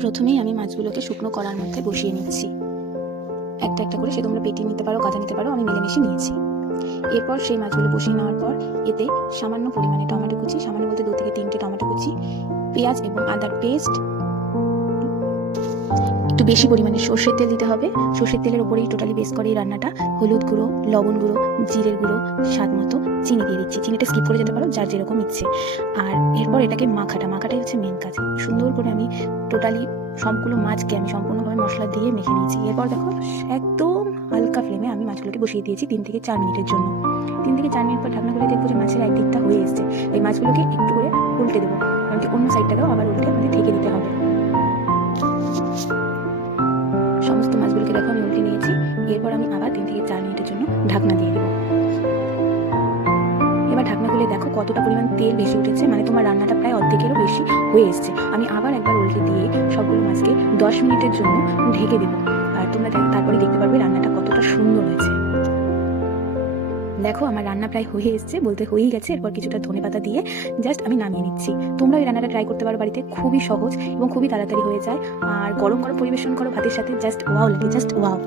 প্রথমেই আমি মাছগুলোকে শুকনো করার মধ্যে বসিয়ে নিচ্ছি। একটা একটা করে সে তোমরা পেটিয়ে নিতে পারো, কাঁচা নিতে পারো, আমি মিলেমিশে নিয়েছি। এরপর সেই মাছগুলো বসিয়ে নেওয়ার পর এতে সামান্য পরিমাণে টমেটো কুচি, সামান্য বলতে দু থেকে তিনটে টমেটো কুচি, পেঁয়াজ এবং আদার পেস্ট। একটু বেশি পরিমাণে সর্ষের তেল দিতে হবে। সর্ষের তেলের ওপরেই টোটালি বেস করে এই রান্নাটা। হলুদ গুঁড়ো, লবণ গুঁড়ো, জিরের গুঁড়ো, স্বাদ মতো চিনি দিয়ে দিচ্ছি। চিনিটা স্কিপ করে যেতে পারো, যার যেরকম ইচ্ছে। আর এরপর এটাকে মাখাটা। মাখাটাই হচ্ছে মেন কাজ। সুন্দর করে আমি টোটালি সবগুলো মাছকে আমি সম্পূর্ণভাবে মশলা দিয়ে মেখে নিয়েছি। এরপর দেখো, একদম হালকা ফ্লেমে আমি মাছগুলোকে বসিয়ে দিয়েছি তিন থেকে চার মিনিটের জন্য। তিন থেকে চার মিনিট পর ঢাকনা করে দেখব যে মাছের একদিকটা হয়ে এসছে। এই মাছগুলোকে একটু করে উল্টে দেবো। কারণ কি অন্য সাইডটাকেও আবার উল্টে মানে ঢেকে দিতে হবে। সমস্ত মাছগুলোকে দেখো আমি উল্টে নিয়েছি। এরপর আমি এবার ঢাকনা খুলে দেখো কতটা পরিমাণ তেল বেশি উঠেছে মানে তোমার রান্নাটা প্রায় অর্ধেকেরও বেশি হয়ে এসছে। আমি আবার একবার উল্টে দিয়ে সবগুলো মাছকে দশ মিনিটের জন্য ঢেকে দেবো। আর তোমরা দেখ- তারপরে দেখতে পারবে রান্নাটা কতটা সুন্দর হয়েছে। দেখো আমার রান্না প্রায় হয়ে এসছে, বলতে হয়েই গেছে। এরপর কিছুটা ধনে পাতা দিয়ে জাস্ট আমি নামিয়ে নিচ্ছি। তোমরা এই রান্নাটা ট্রাই করতে পারো বাড়িতে, খুবই সহজ এবং খুবই তাড়াতাড়ি হয়ে যায়। আর গরম গরম পরিবেশন করো ভাতের সাথে জাস্ট ওয়াও লাগে জাস্ট ওয়াও